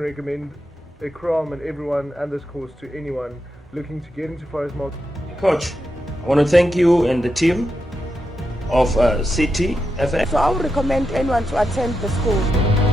can recommend Ikram and everyone and this course to anyone looking to get into Forex market. Coach, I want to thank you and the team of CTFX. So I would recommend anyone to attend the school.